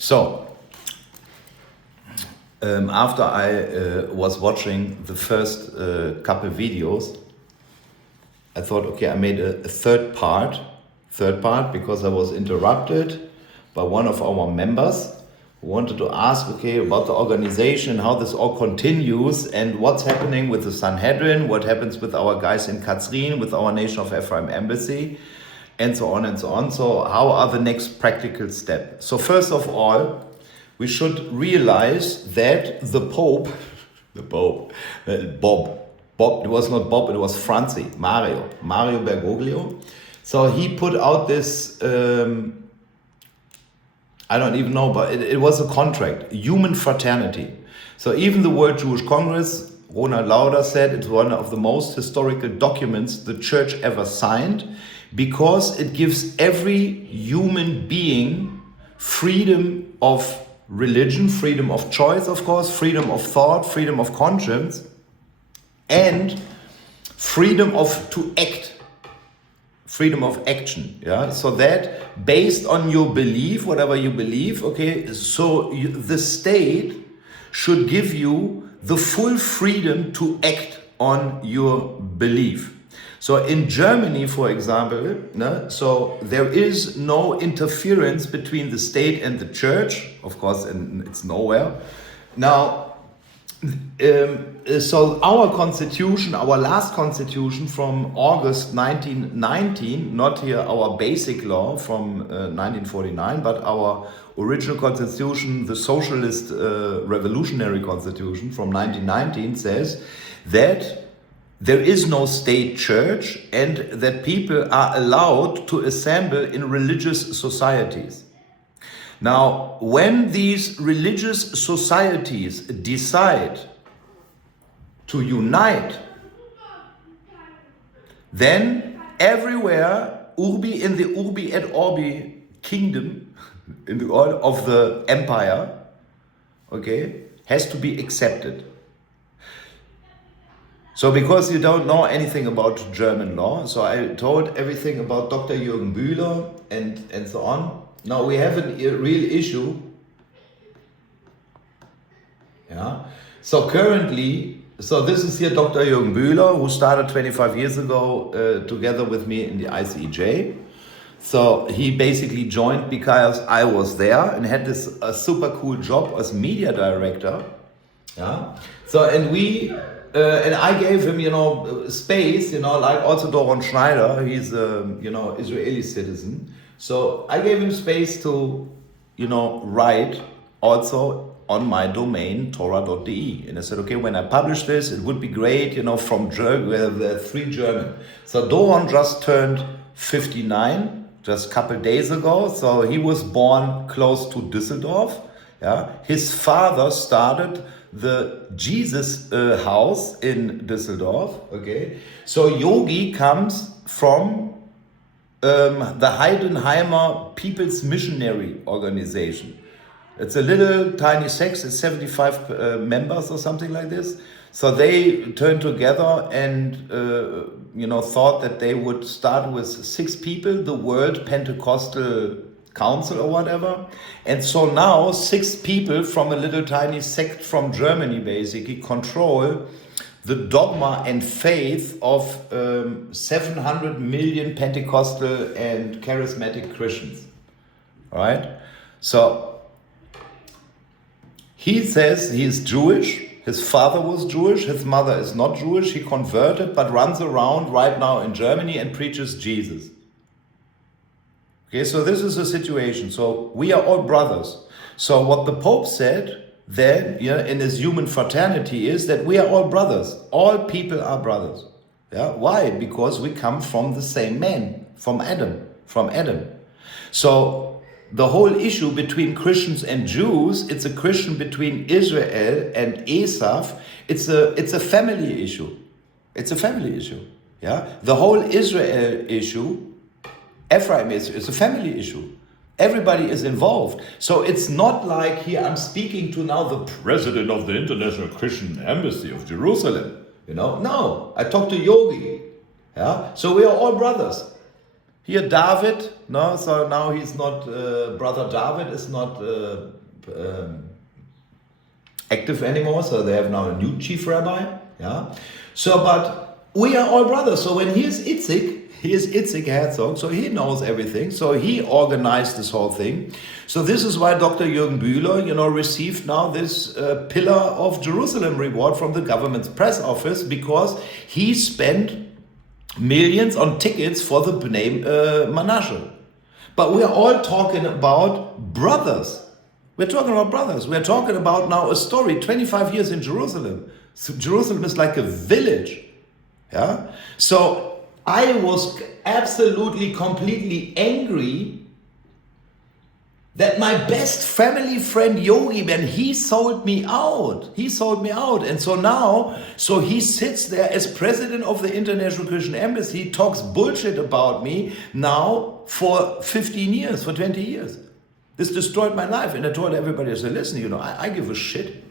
So, after I was watching the first couple videos, I thought, okay, I made a third part because I was interrupted by one of our members who wanted to ask, okay, about the organization, how this all continues and what's happening with the Sanhedrin, what happens with our guys in Katzrin, with our Nation of Ephraim embassy, and so on and so on. So how are the next practical steps? So first of all, we should realize that the Pope, Bob, it was not Bob, it was Mario Bergoglio. So he put out this, I don't even know, but it was a contract, human fraternity. So even the World Jewish Congress, Ronald Lauder said it's one of the most historical documents the church ever signed, because it gives every human being freedom of religion, freedom of choice, of course, freedom of thought, freedom of conscience, and freedom to act, freedom of action. Yeah, so that based on your belief, whatever you believe, okay, so the state should give you the full freedom to act on your belief. So in Germany, for example, so there is no interference between the state and the church, of course, and it's nowhere. Now, so our constitution, our last constitution from August 1919, not here our basic law from 1949, but our original constitution, the socialist revolutionary constitution from 1919, says that there is no state church and that people are allowed to assemble in religious societies. Now, when these religious societies decide to unite, then everywhere, in the Urbi et Orbi kingdom, in the order of the empire, okay, has to be accepted. So because you don't know anything about German law, so I told everything about Dr. Jürgen Bühler and so on. Now we have a real issue. Yeah. So currently, so this is here Dr. Jürgen Bühler, who started 25 years ago together with me in the ICEJ. So he basically joined because I was there and had this super cool job as media director. Yeah. So and I gave him, space, like also Doron Schneider, he's a, Israeli citizen. So I gave him space to, write also on my domain, Torah.de. And I said, okay, when I publish this, it would be great, from German, where there are 3 German. So Doron just turned 59, just a couple days ago. So he was born close to Düsseldorf. Yeah, his father started the Jesus house in Düsseldorf. Okay, so Yogi comes from the Heidenheimer People's Missionary Organization. It's a little tiny sect, it's 75 members or something like this. So they turned together and thought that they would start with 6 people, the World Pentecostal Council or whatever. And so now 6 people from a little tiny sect from Germany basically control the dogma and faith of 700 million Pentecostal and charismatic Christians. All right? So he says he is Jewish. His father was Jewish. His mother is not Jewish. He converted but runs around right now in Germany and preaches Jesus. Okay, so this is the situation. So we are all brothers. So what the Pope said then, in his human fraternity is that we are all brothers. All people are brothers. Yeah, why? Because we come from the same man, from Adam. So the whole issue between Christians and Jews, it's a Christian between Israel and Esav. It's a family issue. It's a family issue. Yeah, the whole Israel issue, Ephraim is a family issue. Everybody is involved. So it's not like here I'm speaking to now the president of the International Christian Embassy of Jerusalem. No, I talk to Yogi. Yeah, so we are all brothers. Here David, no, so now he's not, brother David is not active anymore, so they have now a new chief rabbi, yeah. So, but we are all brothers, so when here's Itzik Herzog, so he knows everything, so he organized this whole thing. So this is why Dr. Jürgen Bühler, received now this Pillar of Jerusalem reward from the government's press office, because he spent millions on tickets for the Bnei Manasse. But we are all talking about brothers. We're talking about brothers. We're talking about now a story, 25 years in Jerusalem. So Jerusalem is like a village. Yeah. So I was absolutely, completely angry that my best family friend Yogi, man, he sold me out. And so now, he sits there as president of the International Christian Embassy, talks bullshit about me now for 15 years, for 20 years. This destroyed my life. And I told everybody, I said, listen, I give a shit.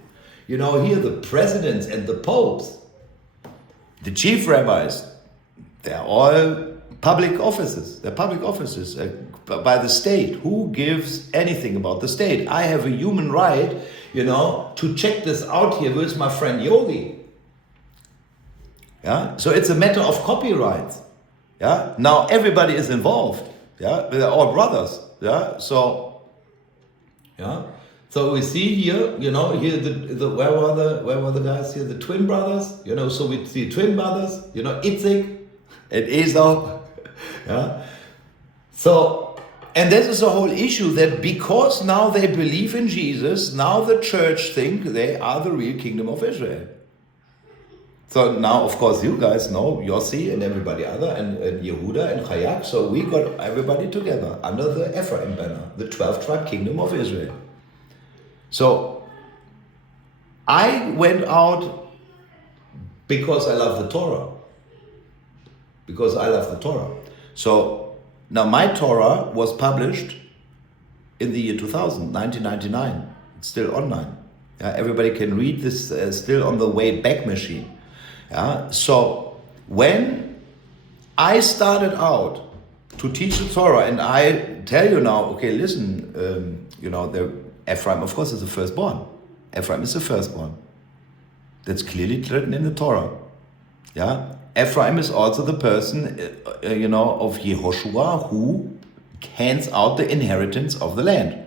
Here the presidents and the popes, the chief rabbis, they're all public offices. They're public offices by the state. Who gives anything about the state? I have a human right, to check this out here with my friend Yogi. Yeah. So it's a matter of copyrights. Yeah. Now everybody is involved. Yeah. They're all brothers. Yeah. So, yeah. So we see here, here where were the guys here? The twin brothers. So we see twin brothers. Itzik and Esau. Yeah. So, and this is a whole issue that because now they believe in Jesus, now the church think they are the real kingdom of Israel. So now, of course, you guys know Yossi and everybody other, and Yehuda and Chayak. So we got everybody together under the Ephraim banner, the 12th tribe kingdom of Israel. So I went out because I love the Torah. So now my Torah was published in the year 2000, 1999. It's still online. Yeah, everybody can read this still on the Wayback Machine. Yeah, so when I started out to teach the Torah, and I tell you now, okay, listen, the Ephraim, of course, is the firstborn. Ephraim is the firstborn. That's clearly written in the Torah. Yeah, Ephraim is also the person, of Yehoshua who hands out the inheritance of the land.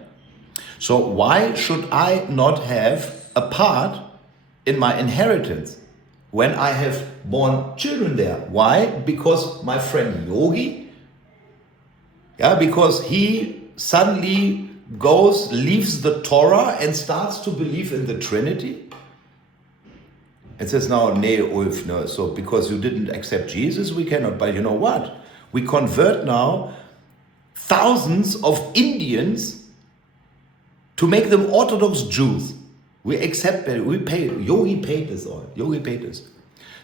So why should I not have a part in my inheritance when I have born children there? Why? Because my friend Yogi, because he suddenly leaves the Torah and starts to believe in the Trinity. It says now, nee, Ulf, no, so because you didn't accept Jesus, we cannot. But you know what? We convert now thousands of Indians to make them Orthodox Jews. We accept that. Yogi paid this all.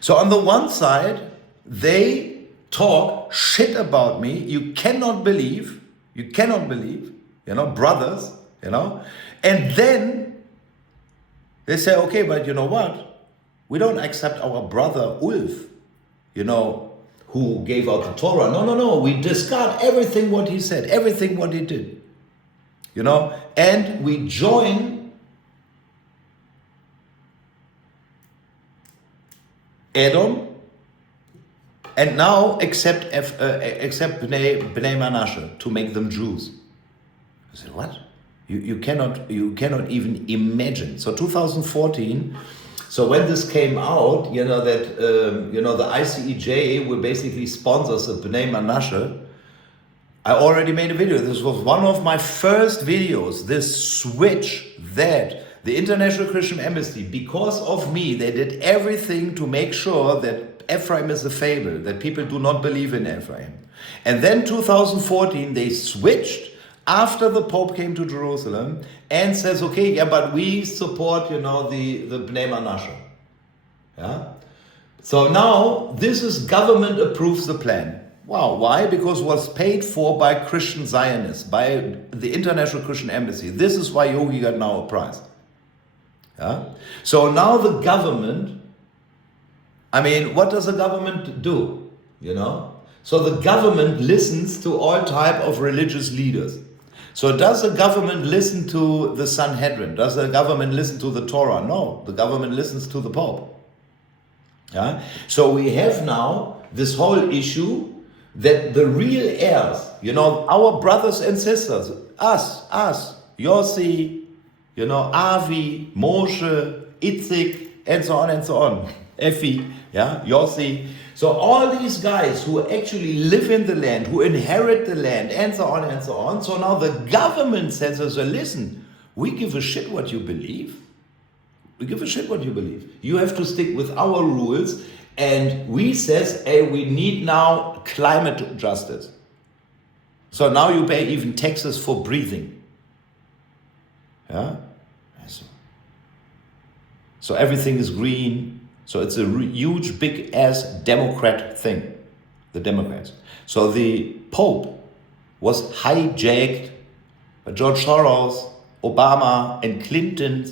So on the one side, they talk shit about me. You cannot believe, brothers, and then they say, okay, but you know what? We don't accept our brother Ulf, who gave out the Torah. No. We discard everything what he said, everything what he did. And we join Edom and now accept Bnei Manasse to make them Jews. I said, what? You cannot even imagine. So 2014. So when this came out, that the ICEJ will basically sponsor the Bnei Manasse, I already made a video. This was one of my first videos. This switch that the International Christian Embassy, because of me, they did everything to make sure that Ephraim is a fable, that people do not believe in Ephraim. And then 2014, they switched after the Pope came to Jerusalem and says, okay, yeah, but we support, the Bnei Manasse. Yeah. So now this is government approves the plan. Wow, why? Because it was paid for by Christian Zionists, by the International Christian Embassy. This is why Yogi got now a prize. Yeah. So now the government, what does the government do? So the government listens to all type of religious leaders. So does the government listen to the Sanhedrin? Does the government listen to the Torah? No, the government listens to the Pope. Yeah? So we have now this whole issue that the real heirs, our brothers and sisters, us, Yossi, Avi, Moshe, Itzik, and so on, Effie, Yossi. So all these guys who actually live in the land, who inherit the land, and so on and so on. So now the government says, listen, we give a shit what you believe. We give a shit what you believe. You have to stick with our rules. And we says, hey, we need now climate justice. So now you pay even taxes for breathing. Yeah? So everything is green. So it's a huge, big ass Democrat thing. The Democrats. So the Pope was hijacked by George Soros, Obama, and Clinton,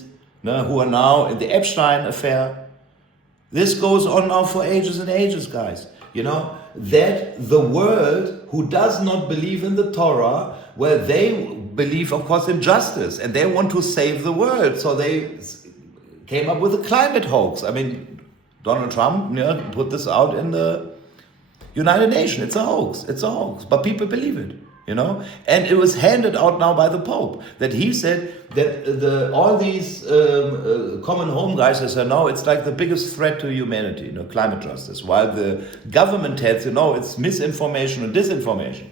who are now in the Epstein affair. This goes on now for ages and ages, guys. That the world who does not believe in the Torah, well, they believe, of course, in justice, and they want to save the world. So they came up with a climate hoax. I mean, Donald Trump put this out in the United Nations. It's a hoax. But people believe it. And it was handed out now by the Pope that he said that all these common home guys said, no, it's like the biggest threat to humanity, climate justice, while the government heads, it's misinformation and disinformation.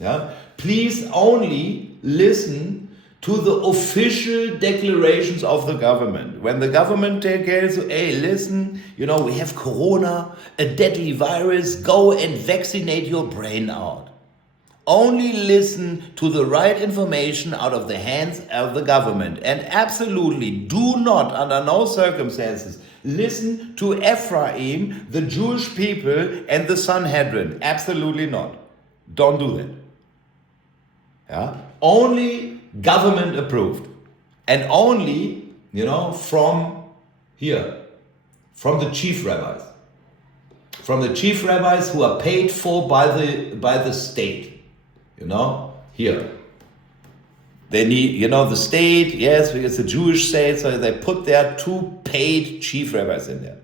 Yeah, please only listen to the official declarations of the government. When the government tells you, hey, listen, we have corona, a deadly virus, go and vaccinate your brain out. Only listen to the right information out of the hands of the government. And absolutely do not, under no circumstances, listen to Ephraim, the Jewish people, and the Sanhedrin. Absolutely not. Don't do that. Yeah? Only government approved. And only, from the chief rabbis. From the chief rabbis who are paid for by the state. Here. They need, the state, yes, it's a Jewish state, so they put their 2 paid chief rabbis in there.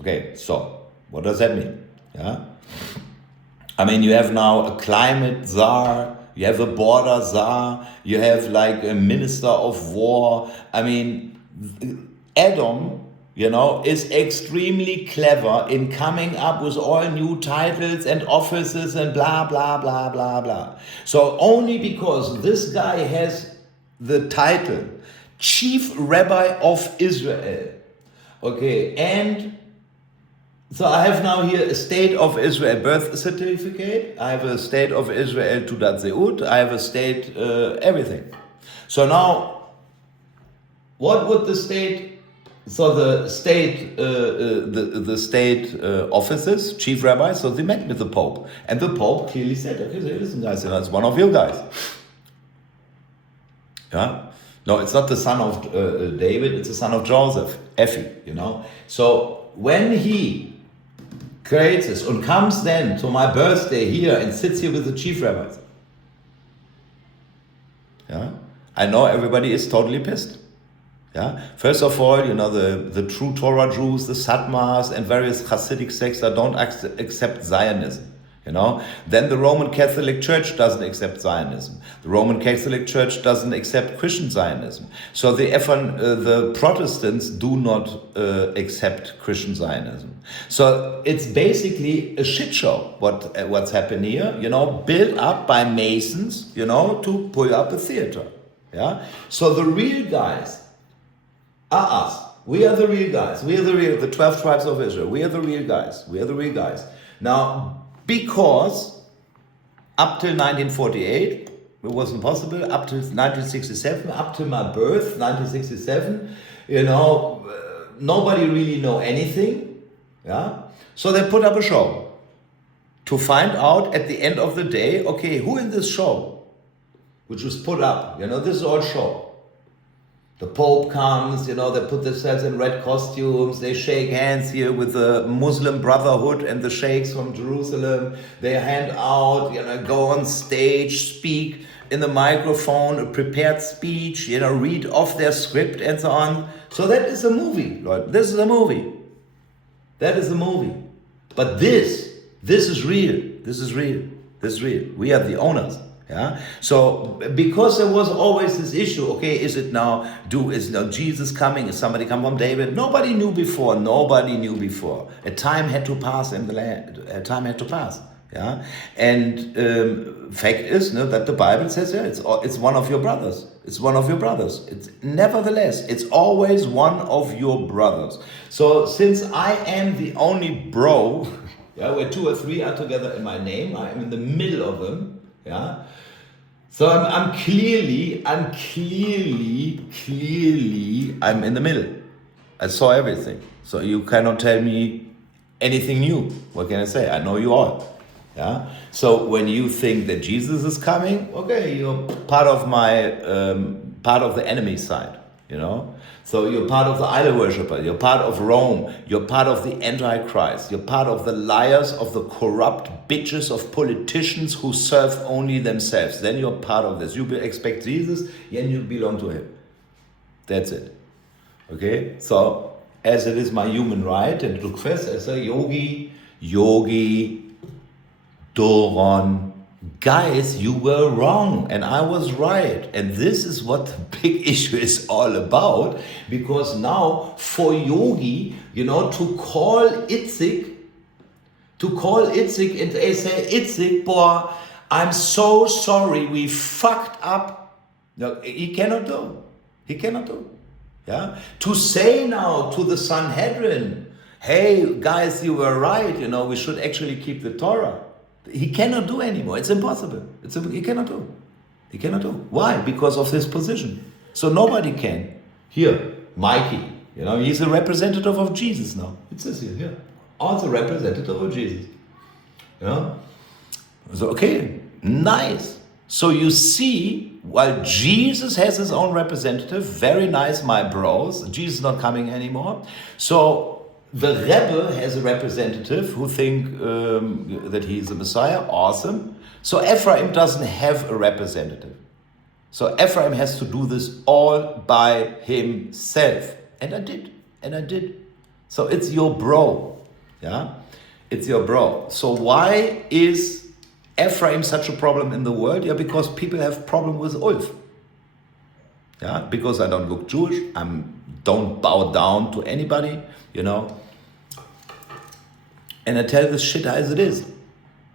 Okay, so, what does that mean? Yeah? I mean, you have now a climate czar, you have a border czar, you have like a minister of war. I mean, Edom, is extremely clever in coming up with all new titles and offices and blah, blah, blah, blah, blah. So only because this guy has the title, Chief Rabbi of Israel, okay, and so I have now here a State of Israel birth certificate, I have a State of Israel Tudat Zeut, I have a state, everything. So now, what would the state... So the state, offices, chief rabbis, so they met with the Pope. And the Pope clearly said, okay, so listen guys, that's one of your guys. Yeah? No, it's not the son of David, it's the son of Joseph, Effie, So when he creates this and comes then to my birthday here and sits here with the chief rabbis, yeah, I know everybody is totally pissed. Yeah. First of all, the true Torah Jews, the Satmars, and various Hasidic sects that don't accept Zionism. Then the Roman Catholic Church doesn't accept Zionism. The Roman Catholic Church doesn't accept Christian Zionism. So the Protestants do not accept Christian Zionism. So it's basically a shit show. What's happened here? Built up by Masons. To pull up a theater. Yeah. So the real guys are us. We are the real guys. We are the 12 tribes of Israel. We are the real guys. Now, because up till 1948, it wasn't possible. Up till 1967, up till my birth, 1967, nobody really know anything. Yeah. So they put up a show to find out at the end of the day, okay, who in this show, which was put up, this is all show. The Pope comes, they put themselves in red costumes, they shake hands here with the Muslim Brotherhood and the sheikhs from Jerusalem. They hand out, go on stage, speak in the microphone, a prepared speech, read off their script and so on. So that is a movie, Lord. This is a movie. That is a movie. But this is real. This is real. This is real. We are the owners. Yeah. So because there was always this issue, okay, is now Jesus coming? Is somebody come from David? Nobody knew before. A time had to pass in the land. A time had to pass. Yeah. And fact is that the Bible says, it's one of your brothers. It's one of your brothers. Nevertheless, it's always one of your brothers. So since I am the only bro, where 2 or 3 are together in my name, I am in the middle of them. Yeah. So I'm clearly, I'm in the middle. I saw everything. So you cannot tell me anything new. What can I say? I know you all. Yeah. So when you think that Jesus is coming, okay, you're part of the enemy side. So you're part of the idol worshiper, you're part of Rome, you're part of the Antichrist, you're part of the liars, of the corrupt bitches of politicians who serve only themselves. Then you're part of this. You expect Jesus, and you belong to him. That's it. Okay? So, as it is my human right, and look first as a yogi, Doron, guys, you were wrong and I was right. And this is what the big issue is all about, because now for Yogi, to call Itzik and they say, Itzik, boy, I'm so sorry, we fucked up. No, he cannot do. Yeah. To say now to the Sanhedrin, hey guys, you were right, we should actually keep the Torah. He cannot do anymore. It's impossible. He cannot do. Why? Because of his position. So nobody can. Here, Mikey, he's a representative of Jesus now. It says here. Also representative of Jesus. So, okay, nice. So you see, while Jesus has his own representative, very nice, my bros, Jesus is not coming anymore. So the Rebbe has a representative who think that he's the Messiah. Awesome. So Ephraim doesn't have a representative. So Ephraim has to do this all by himself. And I did. So it's your bro. Yeah? It's your bro. So why is Ephraim such a problem in the world? Yeah, because people have problem with Ulf. Yeah, because I don't look Jewish. Don't bow down to anybody. And I tell this shit as it is.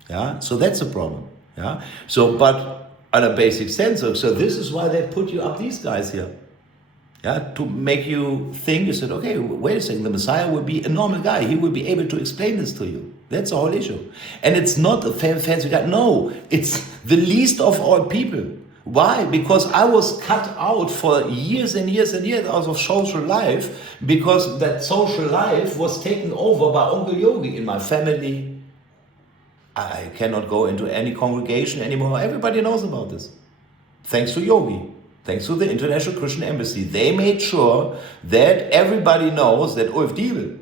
Yeah, so that's a problem. Yeah, so but on a basic sense, so this is why they put you up these guys here. Yeah, to make you think. You said, okay, wait a second, the Messiah will be a normal guy. He will be able to explain this to you. That's the whole issue. And it's not a fancy guy. No, it's the least of all people. Why? Because I was cut out for years and years and years out of social life, because that social life was taken over by Uncle Yogi in my family. I cannot go into any congregation anymore. Everybody knows about this. Thanks to Yogi. Thanks to the International Christian Embassy. They made sure that everybody knows that Ulf Diebel,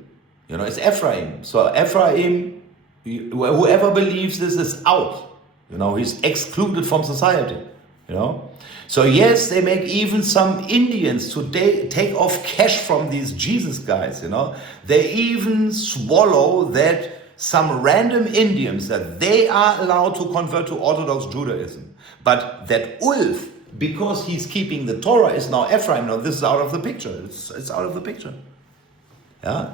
it's Ephraim. So Ephraim, whoever believes this is out. He's excluded from society. So yes, they make even some Indians to take off cash from these Jesus guys, They even swallow that some random Indians, that they are allowed to convert to Orthodox Judaism. But that Ulf, because he's keeping the Torah, is now Ephraim. Now this is out of the picture. It's out of the picture. Yeah.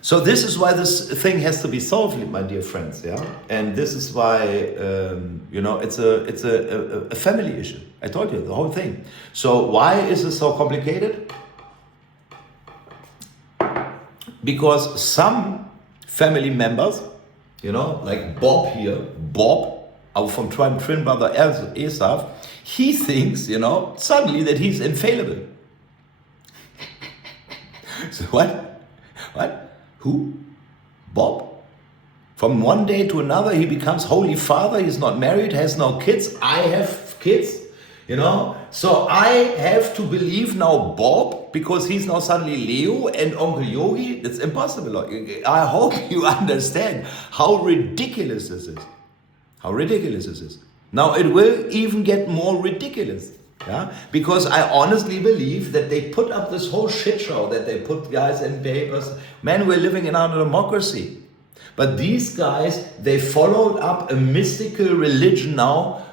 So this is why this thing has to be solved, my dear friends. Yeah. And this is why it's a family issue. I told you the whole thing. So why is it so complicated? Because some family members, like Bob here, from twin brother Esau, he thinks, suddenly that he's infallible. So what? Who? Bob? From one day to another, he becomes Holy Father. He's not married, has no kids. I have kids. You know, so I have to believe now Bob because he's now suddenly Leo and Uncle Yogi. It's impossible. I hope you understand how ridiculous this is. How ridiculous this is. Now it will even get more ridiculous. Yeah, because I honestly believe that they put up this whole shit show that they put guys in papers. Man, we're living in our democracy. But these guys, they followed up a mystical religion now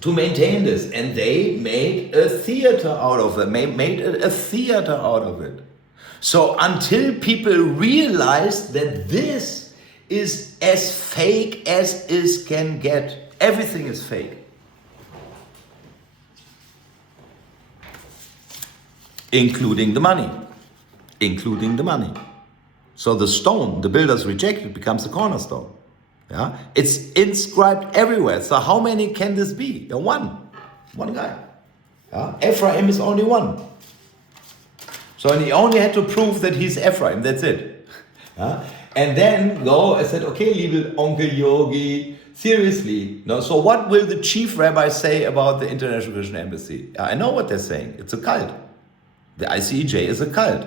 to maintain this, and they made a theater out of it, made a theater out of it. So until people realize that this is as fake as it can get, everything is fake. Including the money. So the stone, the builders rejected, becomes the cornerstone. Yeah, it's inscribed everywhere. So how many can this be? One guy. Yeah? Ephraim is only one. So and he only had to prove that he's Ephraim. That's it. Yeah? And then go and said, okay, little Uncle Yogi, seriously. No. So what will the chief rabbi say about the International Christian Embassy? I know what they're saying. It's a cult. The ICEJ is a cult.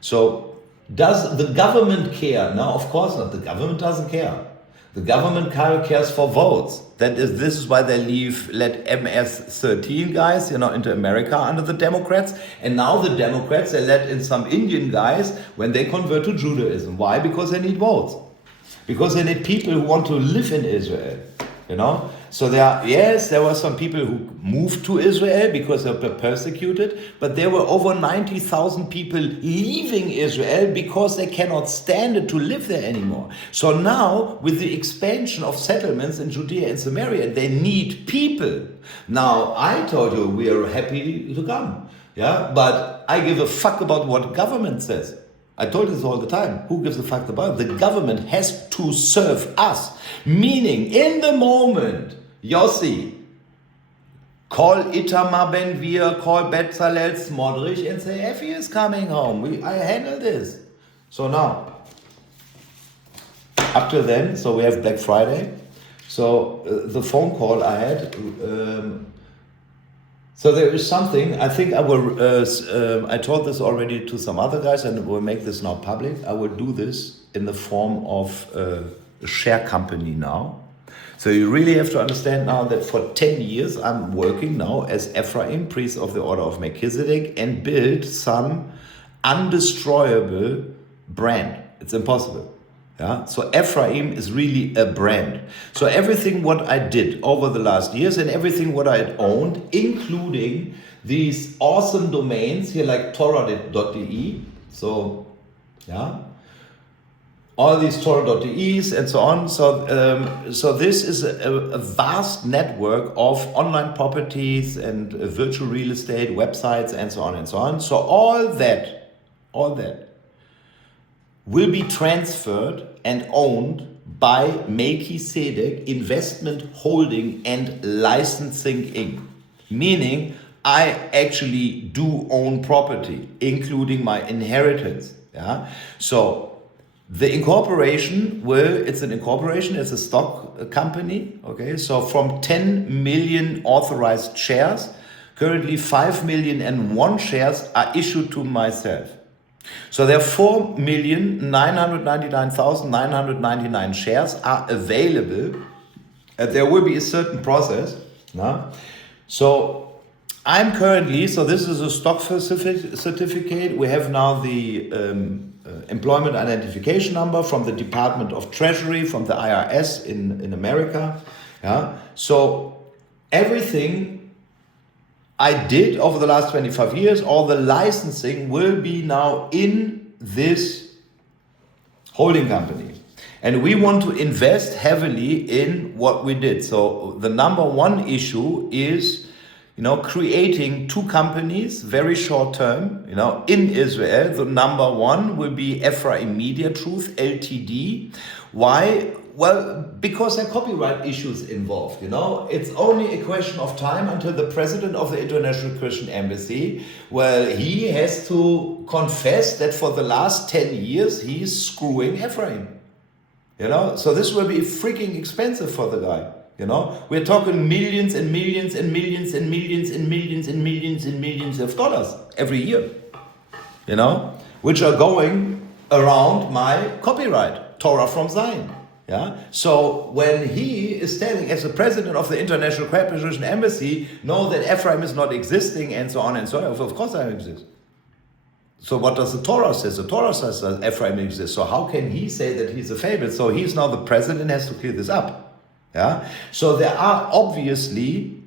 So does the government care? No, of course not. The government doesn't care. The government cares for votes. This is why they let MS-13 guys, into America under the Democrats. And now the Democrats, they let in some Indian guys when they convert to Judaism. Why? Because they need votes. Because they need people who want to live in Israel. So there were some people who moved to Israel because they were persecuted, but there were over 90,000 people leaving Israel because they cannot stand it to live there anymore. So now, with the expansion of settlements in Judea and Samaria, they need people. Now, I told you we are happy to come, but I give a fuck about what government says. I told you this all the time. Who gives a fuck about it? The government has to serve us. Meaning, in the moment, Yossi, call Itamar Ben-Gvir, call Bezalel Smotrich and say, Effie is coming home. I handle this. So now, after then, so we have Black Friday. So the phone call I had, so there is something, I think I will, I told this already to some other guys and we'll make this now public. I will do this in the form of a share company now. So you really have to understand now that for 10 years I'm working now as Ephraim, priest of the order of Melchizedek, and build some undestroyable brand. It's impossible. Yeah, so Ephraim is really a brand. So everything what I did over the last years and everything what I had owned, including these awesome domains here like Torah.de. So, all these Torah.de's and so on. So this is a vast network of online properties and virtual real estate websites and so on and so on. So all that will be transferred and owned by Melchizedek Investment Holding and Licensing Inc. Meaning I actually do own property, including my inheritance. So the incorporation it's a stock company. Okay, so from 10 million authorized shares, currently 5,000,001 shares are issued to myself. So there are 4,999,999 shares are available. There will be a certain process. So I'm currently, so this is a stock certificate. We have now the employment identification number from the Department of Treasury, from the IRS in America. So everything I did over the last 25 years, all the licensing will be now in this holding company. And we want to invest heavily in what we did. So the number one issue is, creating two companies, very short term, in Israel. The number one will be Ephraim Media Truth, Ltd. Why? Well, because there are copyright issues involved, It's only a question of time until the president of the International Christian Embassy, he has to confess that for the last 10 years, he's screwing Ephraim. So this will be freaking expensive for the guy. We're talking millions and millions and millions and millions and millions and millions and millions of dollars every year, which are going around my copyright, Torah from Zion. Yeah. So when he is telling, as the president of the International Cooperation Embassy, no, that Ephraim is not existing and so on and so on, of course I exist. So what does the Torah say? The Torah says that Ephraim exists. So how can he say that he's a favorite? So he's now the president, has to clear this up. Yeah. So there are obviously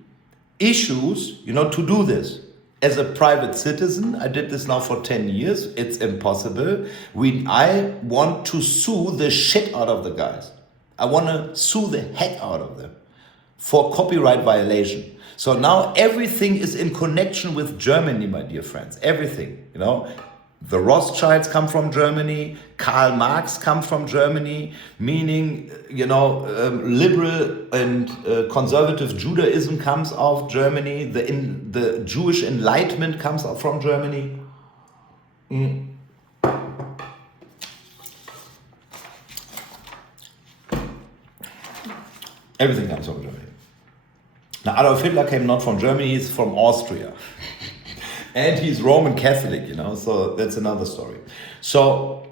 issues, to do this. As a private citizen, I did this now for 10 years. It's impossible. I want to sue the shit out of the guys. I want to sue the heck out of them for copyright violation. So now everything is in connection with Germany, my dear friends. Everything, The Rothschilds come from Germany. Karl Marx come from Germany, meaning, liberal and conservative Judaism comes out of Germany. The Jewish Enlightenment comes out from Germany. Everything comes from Germany. Now, Adolf Hitler came not from Germany, he's from Austria. And he's Roman Catholic, so that's another story. So,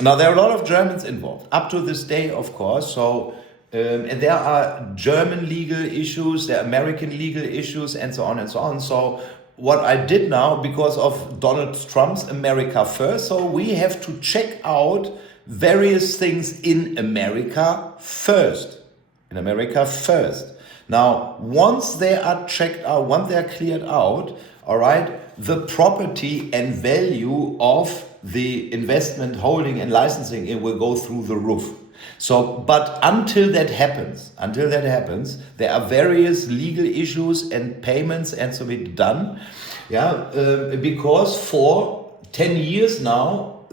now there are a lot of Germans involved, up to this day, of course. So, and there are German legal issues, there are American legal issues, and so on and so on. So, what I did now, because of Donald Trump's America First, so we have to check out various things in America first. In America first. Now, once they are checked out, once they are cleared out, all right, the property and value of the investment holding and licensing, it will go through the roof. So, but until that happens, there are various legal issues and payments and so be done. Yeah, because for 10 years now,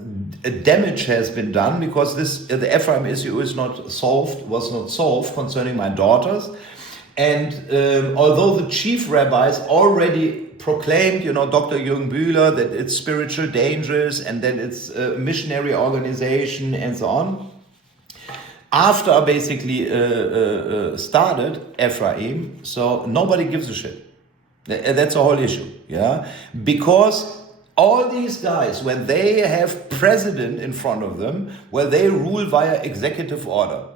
damage has been done because the Ephraim issue was not solved concerning my daughters. And although the chief rabbis already proclaimed, Dr. Jürgen Bühler, that it's spiritual dangers and that it's a missionary organization and so on, after I basically started Ephraim, so nobody gives a shit. That's the whole issue, yeah? Because all these guys, when they have president in front of them, they rule via executive order.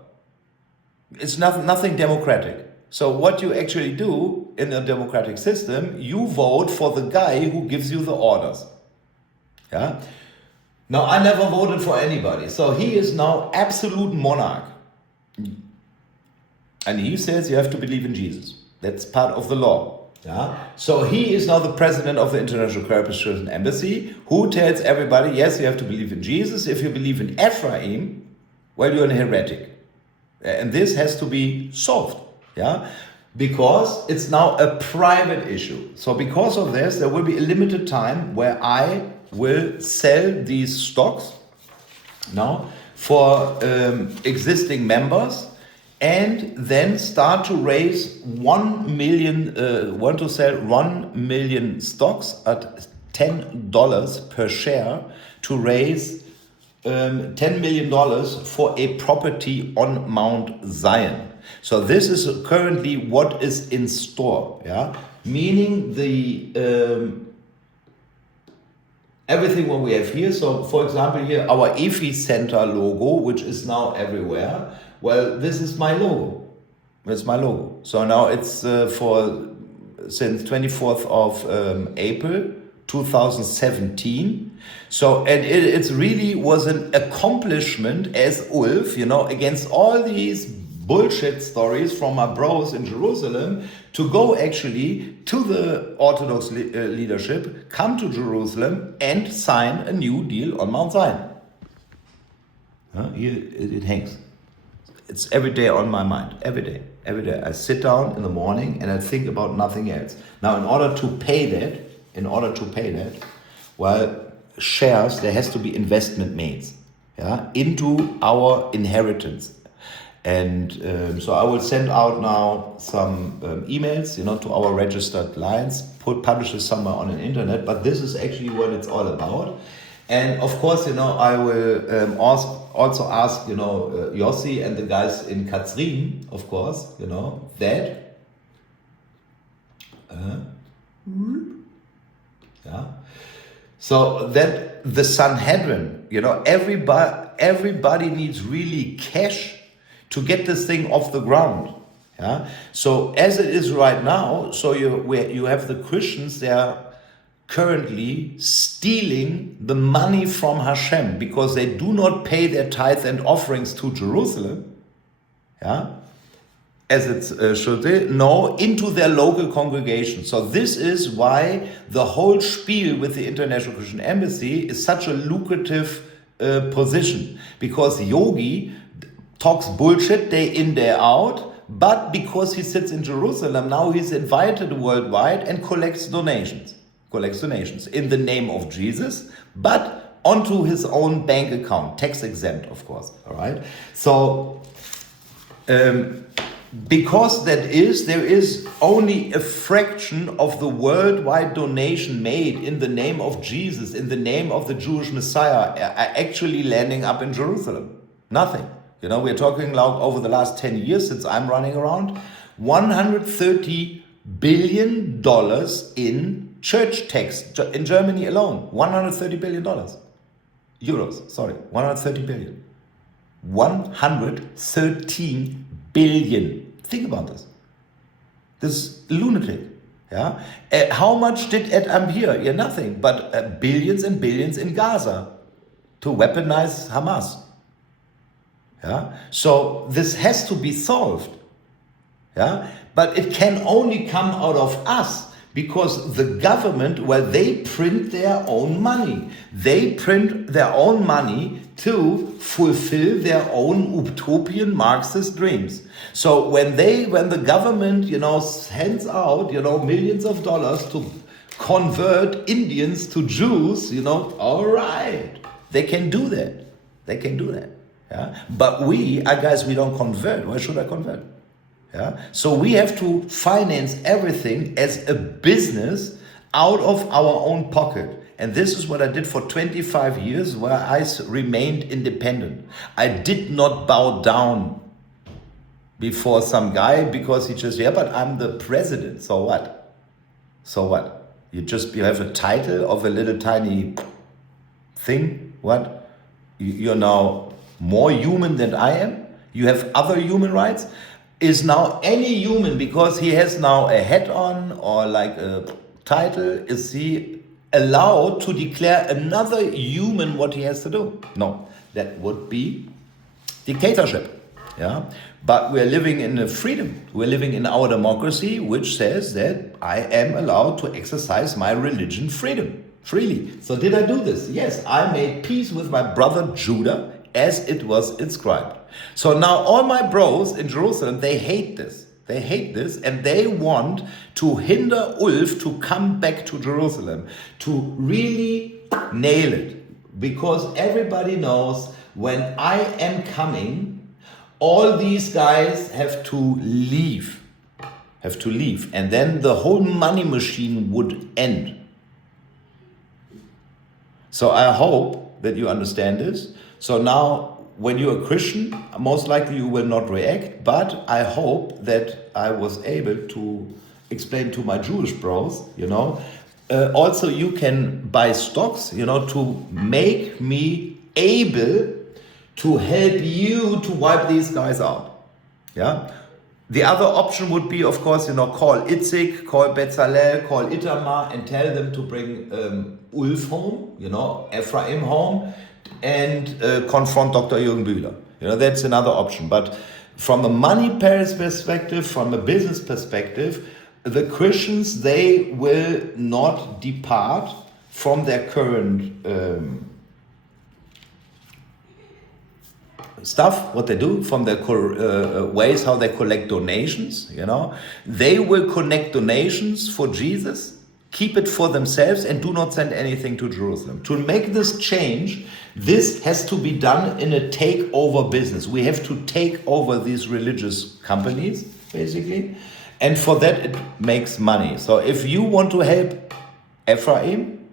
It's nothing democratic. So what you actually do in a democratic system, you vote for the guy who gives you the orders. Yeah. Now, I never voted for anybody. So he is now absolute monarch. And he says you have to believe in Jesus. That's part of the law. Yeah. So he is now the president of the International Cooperation Embassy, who tells everybody, yes, you have to believe in Jesus. If you believe in Ephraim, you're a heretic. And this has to be solved. Yeah, because it's now a private issue. So because of this, there will be a limited time where I will sell these stocks now for existing members and then start to raise 1 million, want to sell 1 million stocks at $10 per share to raise $10 million for a property on Mount Zion. So this is currently what is in store, yeah. Meaning the everything what we have here. So, for example, here our EFI Center logo, which is now everywhere. This is my logo. It's my logo. So now it's since 24th of April 2017. So, and it really was an accomplishment as Ulf, against all these bullshit stories from my bros in Jerusalem to go actually to the Orthodox leadership, come to Jerusalem and sign a new deal on Mount Zion. Here it hangs. It's every day on my mind, every day. I sit down in the morning and I think about nothing else. Now, in order to pay that, shares, there has to be investment made, into our inheritance. And so I will send out now some emails, to our registered clients, publish it somewhere on the internet. But this is actually what it's all about. And of course, I will also ask, Yossi and the guys in Katzrin, of course, that. Yeah. So that the Sanhedrin, everybody needs really cash to get this thing off the ground. Yeah. So as it is right now, so you have the Christians, they are currently stealing the money from Hashem because they do not pay their tithe and offerings to Jerusalem. Yeah. As it should be, no, into their local congregation. So this is why the whole spiel with the International Christian Embassy is such a lucrative position. Because Yogi talks bullshit day in, day out, but because he sits in Jerusalem, now he's invited worldwide and collects donations in the name of Jesus, but onto his own bank account, tax exempt, of course, all right? So, because there is only a fraction of the worldwide donation made in the name of Jesus, in the name of the Jewish Messiah, actually landing up in Jerusalem. Nothing. We're talking like over the last 10 years since I'm running around, $130 billion in church tax in Germany alone. $130 billion. Euros, sorry, 130 billion. 113 billion. Think about this. This is lunatic. Yeah. How much did Ed Ampere? Yeah, nothing. But billions and billions in Gaza to weaponize Hamas. Yeah. So this has to be solved. Yeah. But it can only come out of us. Because the government, they print their own money. They print their own money to fulfill their own utopian Marxist dreams. So when the government, sends out, millions of dollars to convert Indians to Jews, all right, they can do that. They can do that. Yeah. But we don't convert. Why should I convert? Yeah. So we have to finance everything as a business out of our own pocket. And this is what I did for 25 years, where I remained independent. I did not bow down before some guy because he just, but I'm the president. So what? So what? You have a title of a little tiny thing. What? You're now more human than I am. You have other human rights. Is now any human, because he has now a hat on or like a title, is he allowed to declare another human what he has to do? No, that would be dictatorship. Yeah, but we're living in a freedom. We're living in our democracy, which says that I am allowed to exercise my religion freely. So did I do this? Yes, I made peace with my brother Judah as it was inscribed. So now all my bros in Jerusalem, they hate this. They hate this, and they want to hinder Ulf to come back to Jerusalem, to really nail it. Because everybody knows when I am coming, all these guys have to leave. And then the whole money machine would end. So I hope that you understand this. So now, when you're a Christian, most likely you will not react, but I hope that I was able to explain to my Jewish bros, also you can buy stocks, to make me able to help you to wipe these guys out. Yeah. The other option would be, of course, call Itzik, call Bezalel, call Itamar, and tell them to bring Ulf home, Ephraim home, and confront Dr. Jürgen Bühler. That's another option. But from a money perspective, from a business perspective, the Christians, they will not depart from their current stuff, what they do, from their ways how they collect donations. They will collect donations for Jesus, keep it for themselves, and do not send anything to Jerusalem. To make this change, this has to be done in a takeover business. We have to take over these religious companies, basically, and for that it makes money. So if you want to help Ephraim,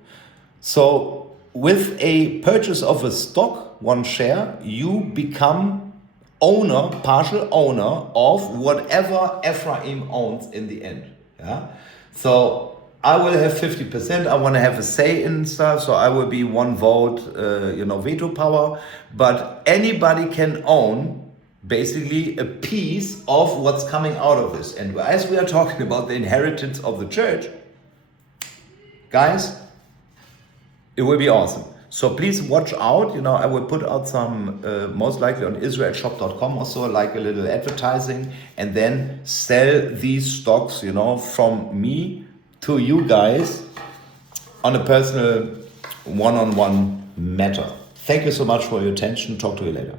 so with a purchase of a stock, one share, you become owner, partial owner of whatever Ephraim owns in the end. Yeah. So I will have 50%. I want to have a say in stuff. So I will be one vote, veto power. But anybody can own basically a piece of what's coming out of this. And as we are talking about the inheritance of the church, guys, it will be awesome. So please watch out. I will put out some, most likely on israelshop.com also, like a little advertising, and then sell these stocks, from me to you guys on a personal one-on-one matter. Thank you so much for your attention. Talk to you later.